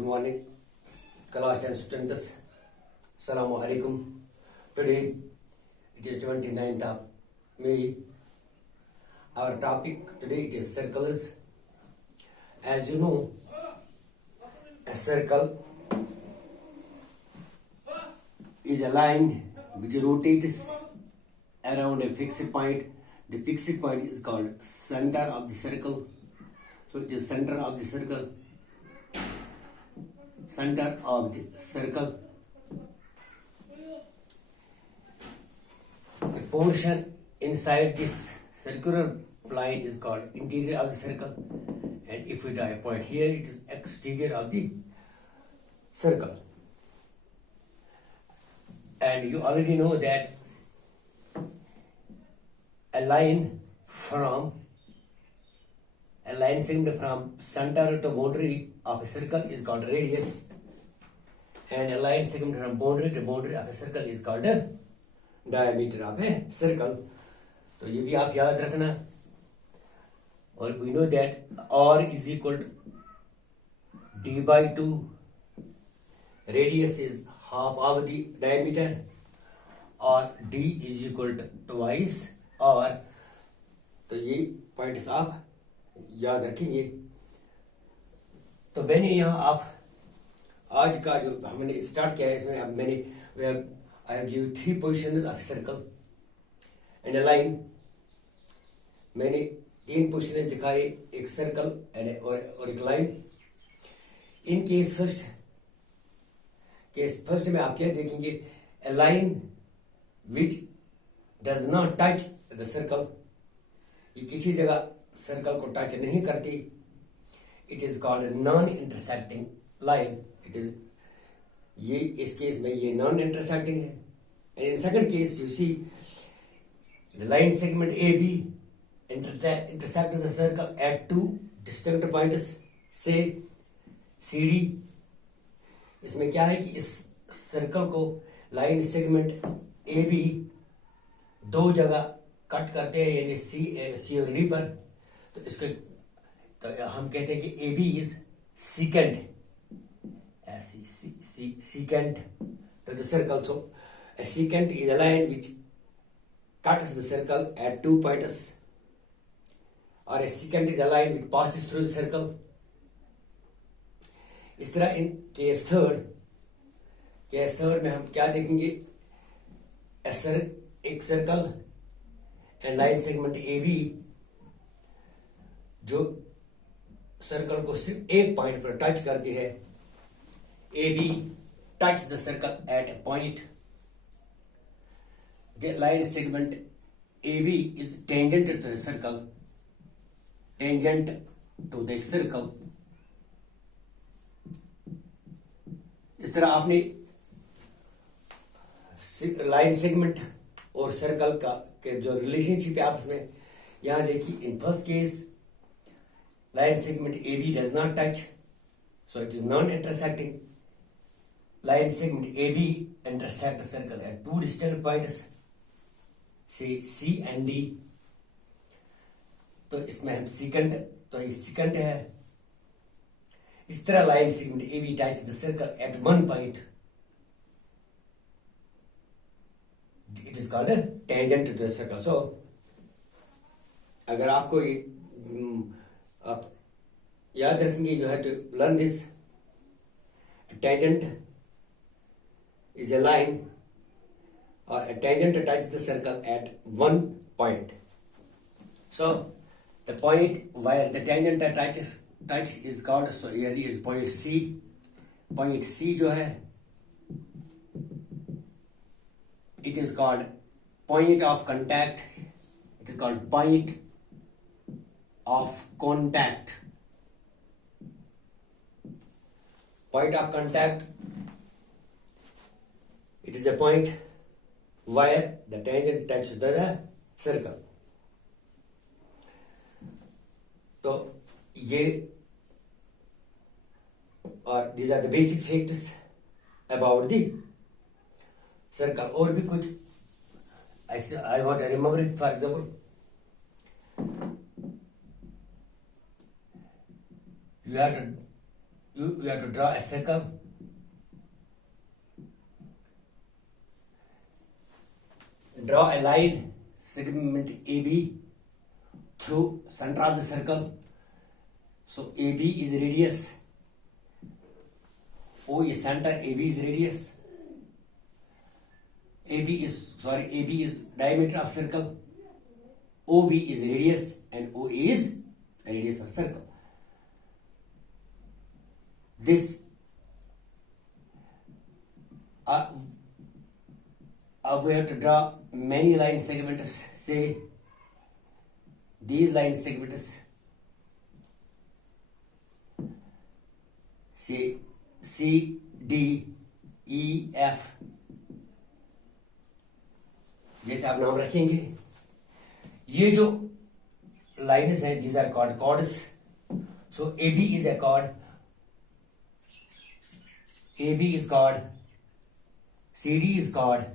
Good morning, class 10 students. Assalamu alaikum. Today it is 29th of May. Our topic today it is circles. As you know, a circle is a line which rotates around a fixed point. The fixed point is called center of the circle. So it is center of the circle. Center of the circle. The portion inside this circular line is called interior of the circle. And if we draw a point here, it is exterior of the circle. And you already know that a line segment from center to boundary of a circle is called radius, and a line segment from boundary to boundary of a circle is called diameter of a circle. तो ये भी आप याद रखना. और we know that R is equal to D by 2. Radius is half of the diameter, और D is equal to twice R. तो ये पॉइंट्स आप याद रखेंगे. तो मैंने यहाँ आप आज का जो हमने स्टार्ट किया है इसमें अब मैंने I have given 3 positions of circle and a line. मैंने 3 पोजिशंस दिखाए, एक सर्कल और एक लाइन. इन केस फर्स्ट में आप क्या देखेंगे, a line which does not touch the circle. ये किसी जगह सर्कल को टच नहीं करती. It is called non intersecting line. It is ये इस केस में ये नॉन इंटरसेक्टिंग है. And in second case you see the line segment A B intersect the circle at 2 distinct points से सी डी. इसमें क्या है कि इस सर्कल को लाइन सेगमेंट ए बी 2 जगह कट करते हैं, यानी सी और डी पर. तो इसको तो हम कहते हैं कि A B is secant, secant to the circle. So a secant is a line which cuts the circle at 2 points, or a secant is a line which passes through the circle. इस तरह in case third में हम क्या देखेंगे, एक circle and line segment A B जो circle को सिर्फ एक पॉइंट पर टच करती है. A B touch the circle at a point. The line segment A B is tangent to the circle, tangent to the circle. इस तरह आपने लाइन सेगमेंट और सर्कल का के जो रिलेशनशिप है आपस में, यहां देखिए. In first case line segment AB does not touch, so it is non-intersecting. Line segment AB intersect the circle at 2 distinct points, say C and D. तो इसमें हम secant, तो ये secant है. इस तरह line segment AB touches the circle at 1 point. It is called a tangent to the circle. So अगर आपको आप याद रखेंगे, you have to learn this. Tangent is a line और a tangent touches the circle at 1 point. So the point where the tangent touch is called, so here is point C. Point C जो है it is called point of contact. It is called point of contact. Point of contact, it is a point where the tangent touches the circle. तो ये और these are the basic facts about the circle. और भी कुछ ऐसे I want to remember it. For example, you have to you have to draw a circle. Draw a line segment AB through center of the circle. So AB is radius, O is center, AB is radius. AB is diameter of circle, OB is radius, and O is radius of circle. This we have to draw many line segments. Say these line segments, say C, D, E, F, जैसे आप नाम रखेंगे. ये जो lines है, these are called chords. So AB is a chord, AB is chord, CD is chord,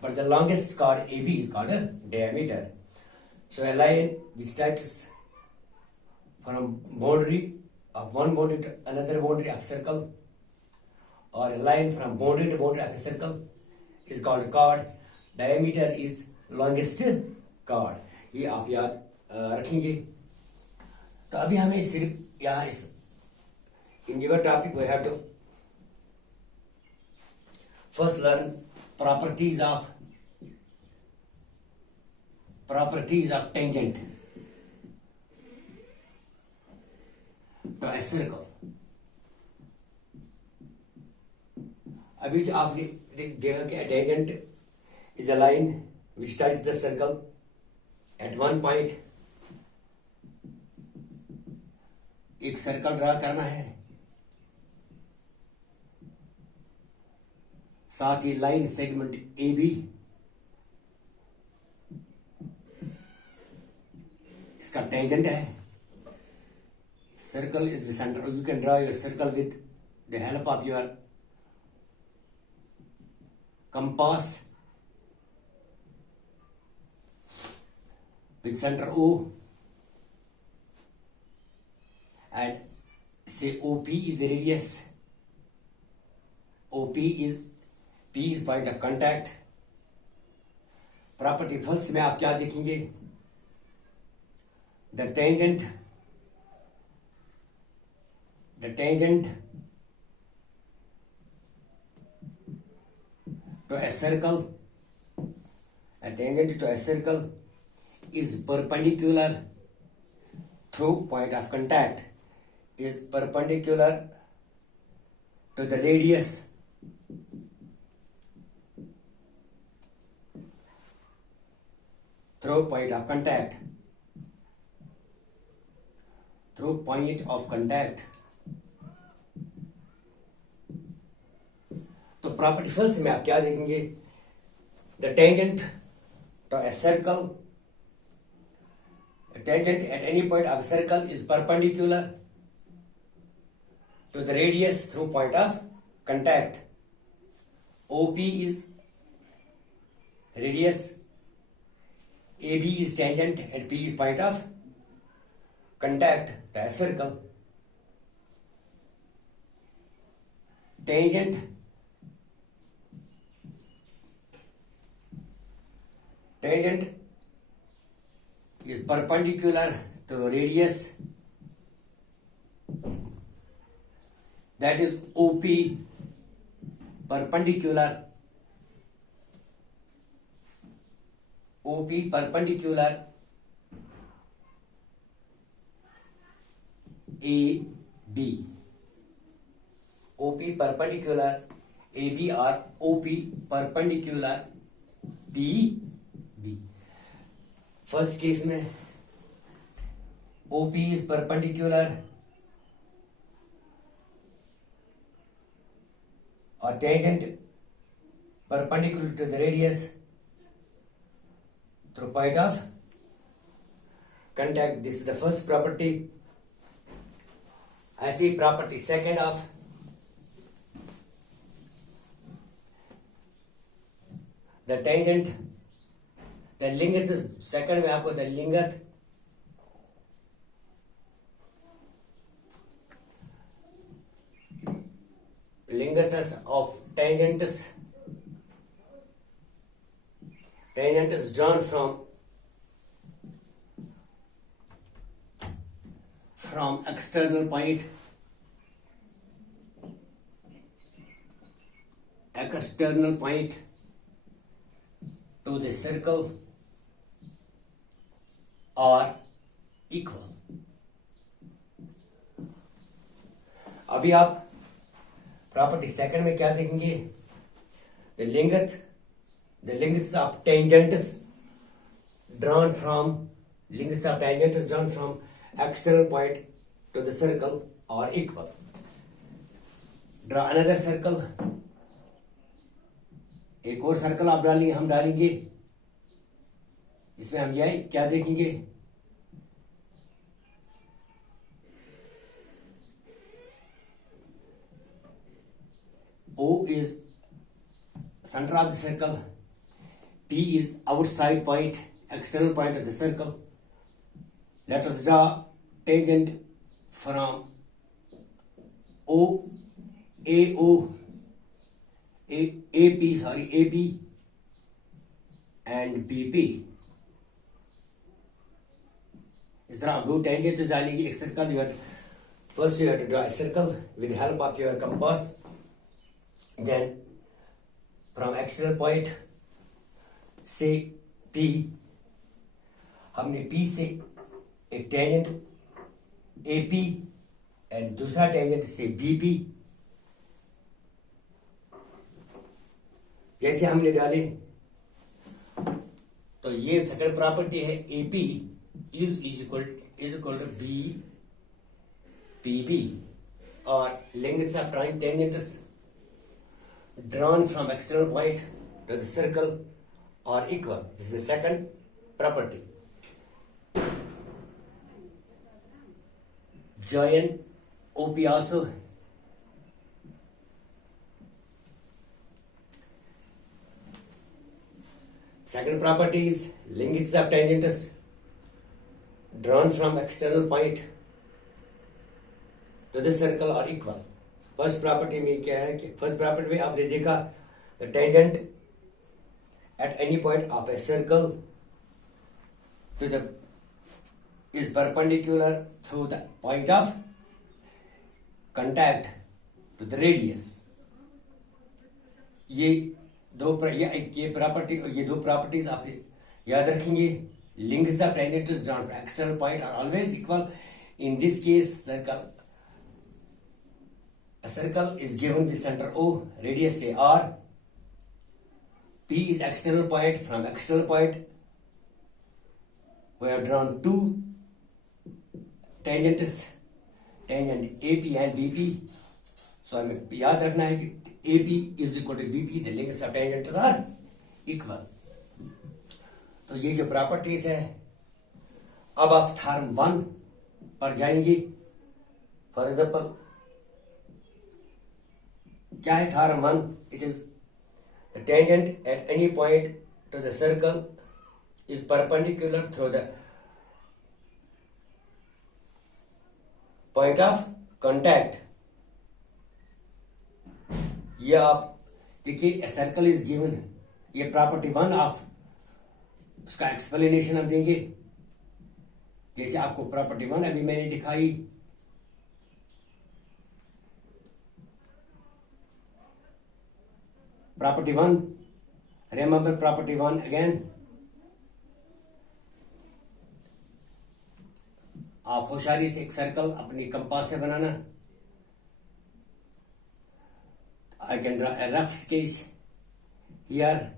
but the longest chord AB is called a diameter. So a line which starts from boundary of one boundary to another boundary of circle, or a line from boundary to boundary of a circle is called chord. Diameter is longest chord. ये आप याद रखेंगे. तो अभी हमें सिर्फ यहाँ इस in your topic we have to first learn properties of tangent to a circle. अभी जो आपने देखा कि a tangent is a line which touches the circle at one point. एक सर्कल ड्रा करना है, साथ ही लाइन सेगमेंट AB इसका टेंजेंट है. Circle is the center. You can draw your circle with the help of your compass with center O, and say OP is radius, P is point of contact. Property first में आप क्या देखेंगे? The tangent to a circle is perpendicular through point of contact, is perpendicular to the radius through point of contact. तो property first में आप क्या देखेंगे? The tangent to a circle, a tangent at any point of a circle is perpendicular to the radius through point of contact. OP is radius, AB is tangent, and P is point of contact to a circle. Tangent is perpendicular to radius, that is OP perpendicular AB, OP perpendicular AB or OP perpendicular PB. First case में OP is perpendicular or tangent perpendicular to the radius through point of contact. This is the first property. I see property second of the tangent, the length. Second में आपको the lengths of tangents drawn from external point to the circle are equal. अभी आप property second में क्या देखेंगे? The lengths of tangents drawn from external point to the circle are equal. Draw another circle. एक और circle आप हम डालेंगे, इसमें हम यह क्या देखेंगे? O is center of the circle, P is outside point, external point of the circle. Let us draw tangent from AP and BP. इस तरह हम दो टेंजेंट्स डालेंगे एक circle. First you have to draw a circle with the help of your compass. Then from external point say P, हमने P से एक tangent AP and दूसरा टेंजेंट से BP जैसे हमने डाले, तो ये सेकंड प्रॉपर्टी है AP is equal to BPB और lengths of tangents drawn from external point to the circle are equal. This is the second property. Join OP also. Second property is lengths of tangents drawn from external point to the circle are equal. First property में क्या है कि first property में आपने देखा the tangent at any point of a circle to the is perpendicular through the point of contact to the radius. ये दो properties आप याद रखेंगे. Lengths of tangents drawn from external point are always equal. In this case circle, a circle is given the center O, radius say R. P is external point. From external point we have drawn two tangents, tangent AP and BP. So हमें याद रखना है कि AP is equal to BP. The lengths of tangents are equal. तो ये जो properties है, अब आप थ्योरम 1 पर जाएंगे. फॉर एग्जाम्पल क्या है theorem 1? It is the tangent at any point two the circle is perpendicular through the point of contact. ये आप देखिए, ए सर्कल इज गिवन. ये प्रॉपर्टी 1 ऑफ उसका एक्सप्लेनेशन हम देंगे. जैसे आपको प्रॉपर्टी 1 अभी मैंने दिखाई. Property 1, remember property 1 again. आप होशियारी से एक सर्कल अपनी कंपास से बनाना. I can draw a rough sketch here.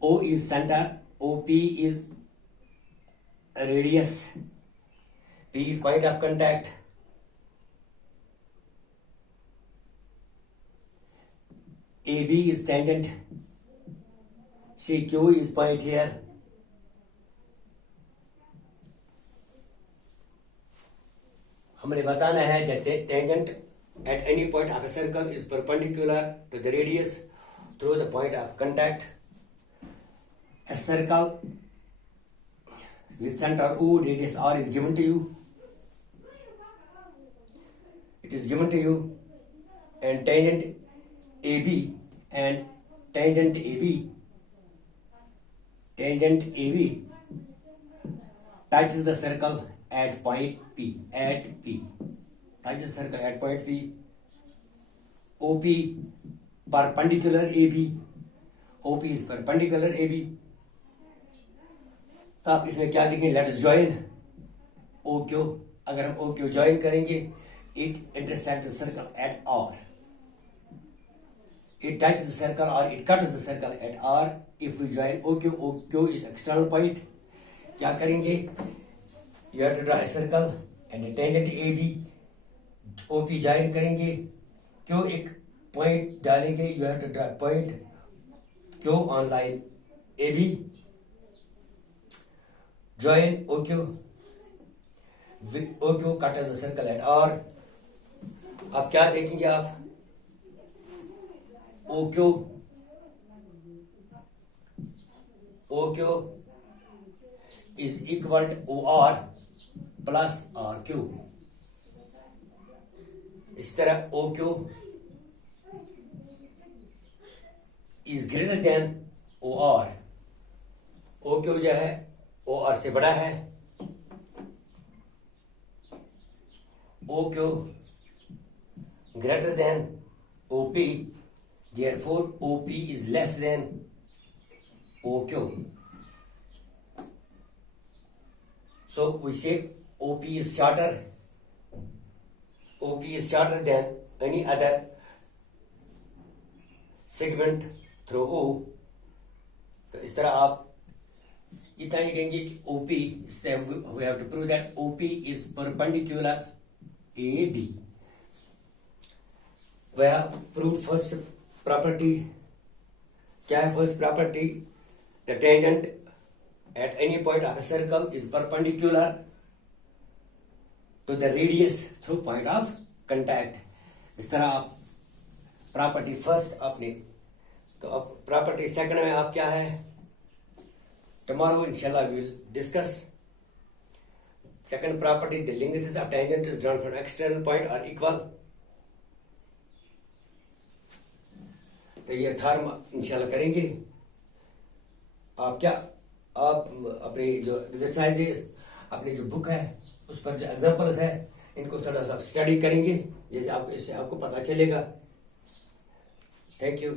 O is center, OP is radius, P is point of contact, AB is tangent, CQ is point here. हमने बताना है that tangent at any point of a circle is perpendicular to the radius through the point of contact. A circle with center O, radius R is given to you. it is given to you, and tangent AB and tangent AB touches the circle at point P. Touches the circle at point P. OP perpendicular AB. OP is perpendicular AB. तो आप इसमें क्या देखें, let us join OQ. अगर हम OQ join करेंगे, it intersects the circle at R. It touches the circle or it cuts the circle at R. If we join OQ is external point. क्या करेंगे? You have to draw a circle and a tangent AB. OP join करेंगे, Q एक point डालेंगे. You have to draw point Q on line AB. Join OQ. OQ cuts the circle at R. अब क्या देखेंगे आप? OQ is equal to OR plus RQ. इस तरह OQ is greater than OR. OQ जो है OR से बड़ा है. OQ greater than OP, therefore OP is less than OQ. So we say OP is shorter. OP is shorter than any other segment through O. तो इस तरह आप इतना ही कहेंगे कि OP, we have to prove that OP is perpendicular AB. We have proved first property. क्या है first property? The tangent at any point of a circle is perpendicular to the radius through point of contact. इस तरह आप property first आपने, तो अब property second में आप क्या है, tomorrow inshallah we will discuss. Second property, the length of tangent is drawn from external point are equal. तो ये थर्म इंशाल्लाह करेंगे. आप क्या, आप अपनी जो एक्सरसाइज है, अपनी जो बुक है उस पर जो एग्जांपल्स है इनको थोड़ा सा स्टडी करेंगे, जैसे आपको इससे आपको पता चलेगा. Thank you.